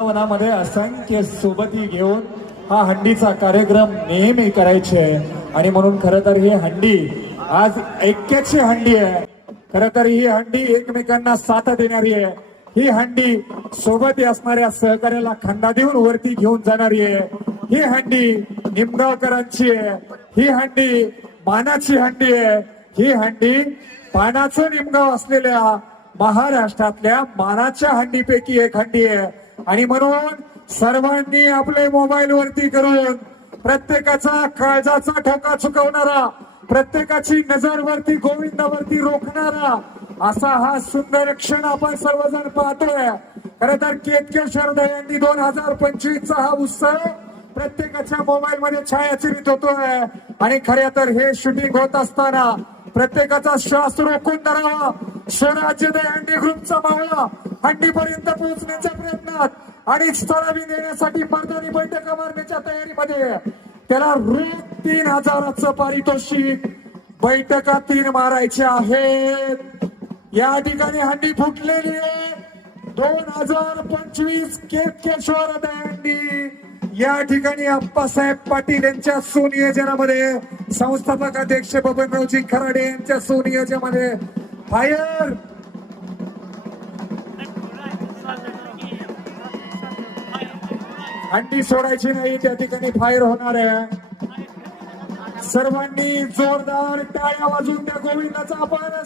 वनामध्ये असंख्य सोबती घेऊन हा हंडीचा कार्यक्रम नेहमी करायचे आणि म्हणून खर तर ही हंडी आज ऐक्याची हंडी आहे. खर तर ही हंडी एकमेकांना साथ देणारी आहे. ही हंडी सोबत असणाऱ्या सहकार्याला खंडा देऊन वरती घेऊन जाणारी आहे. ही हंडी निमगावकरांची आहे. ही हंडी मानाची हंडी आहे. ही हंडी पानाचं निमगाव असलेल्या महाराष्ट्रातल्या मानाच्या हंडीपैकी एक हंडी आहे. आणि म्हणून सर्वांनी आपले मोबाईल वरती करून प्रत्येकाचा काळजाचा ठोका चुकवणारा प्रत्येकाची नजर वरती गोविंदावरती रोखणारा असा हा सुंदर क्षण आपण सर्वजण पाहतोय. खर तर केतकेश्वर यांनी दोन हजार पंचवीस चा हा उत्सव प्रत्येकाच्या मोबाईल मध्ये छायाचित्रित होतोय. आणि खऱ्या तर हे शूटिंग होत असताना प्रत्येकाचा श्वास रोखून धरावा. स्वराज्य हंडी ग्रुपचा मावळा हंडीपर्यंत पोहोचण्याच्या प्रयत्नात आणि स्थळावी देण्यासाठी मर्दानी बैठका मारण्याच्या तयारीमध्ये. त्याला रोज तीन हजाराचं पारितोषिक बैठका तीन मारायच्या आहेत. या ठिकाणी हंडी फुटलेली आहे. दोन हजार पंचवीस केतकेश्वर दहंडी या ठिकाणी अप्पासाहेब पाटील यांच्या सुनियोजनामध्ये संस्थापक अध्यक्ष बबनरावजी खराडे यांच्या सुनियोजनामध्ये फायर हंडी सोडायची नाही त्या ठिकाणी फायर होणार आहे. सर्वांनी जोरदार टाळ्या वाजून त्या गोविंदाचा आपण